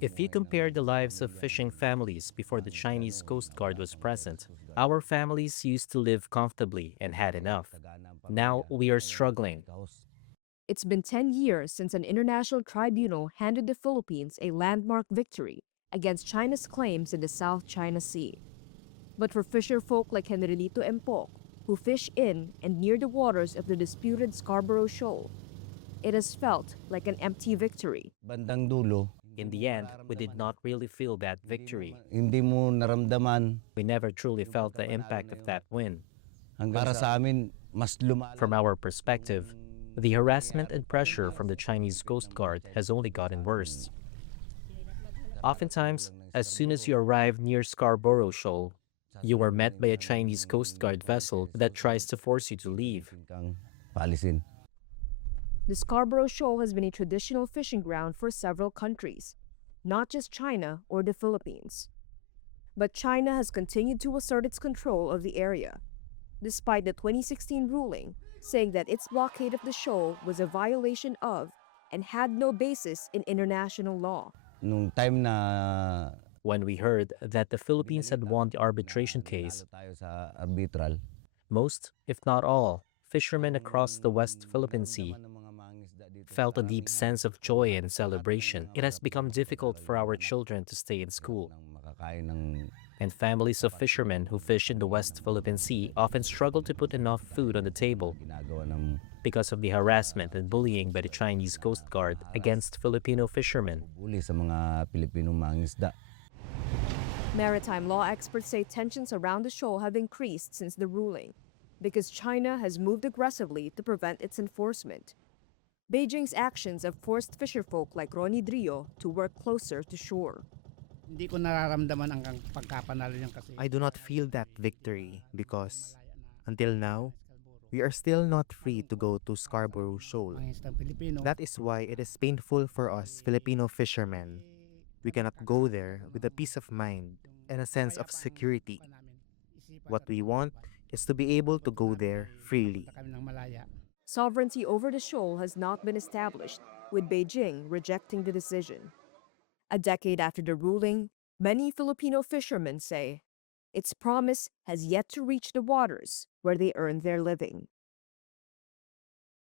If you compare the lives of fishing families before the Chinese Coast Guard was present, our families used to live comfortably and had enough. Now we are struggling. It's been 10 years since an international tribunal handed the Philippines a landmark victory against China's claims in the South China Sea. But for fisherfolk like Henrelito and Pok, who fish in and near the waters of the disputed Scarborough Shoal, it has felt like an empty victory. Bandang dulo, In the end, we did not really feel that victory. hindi mo naramdaman We never truly felt the impact of that win. para sa amin mas lumalang. From our perspective, the harassment and pressure from the Chinese Coast Guard has only gotten worse. Oftentimes, as soon as you arrive near Scarborough Shoal, you are met by a Chinese Coast Guard vessel that tries to force you to leave. Kang paalisin. The Scarborough Shoal has been a traditional fishing ground for several countries, not just China or the Philippines. But China has continued to assert its control of the area, despite the 2016 ruling saying that its blockade of the shoal was a violation of and had no basis in international law. Nung time na When we heard that the Philippines had won the arbitration case, tayo sa arbitral, most, if not all, fishermen across the West Philippine Sea felt a deep sense of joy and celebration. It has become difficult for our children to stay in school, makakain ng and families of fishermen who fish in the West Philippine Sea often struggle to put enough food on the table ginagawa ng because of the harassment and bullying by the Chinese Coast Guard against Filipino fishermen. uli sa mga Pilipinong mangingisda. Maritime law experts say tensions around the shoal have increased since the ruling because China has moved aggressively to prevent its enforcement. Beijing's actions have forced fisherfolk like Ronnie Drio to work closer to shore. Hindi ko nararamdaman ang pagkapanalo niyan kasi. I do not feel that victory because, until now, we are still not free to go to Scarborough Shoal. Mangingisdang Pilipino. That is why it is painful for us Filipino fishermen. We cannot go there with a peace of mind and a sense of security. What we want is to be able to go there freely. Kami ng malaya. Sovereignty over the shoal has not been established, with Beijing rejecting the decision. A decade after the ruling, many Filipino fishermen say its promise has yet to reach the waters where they earn their living.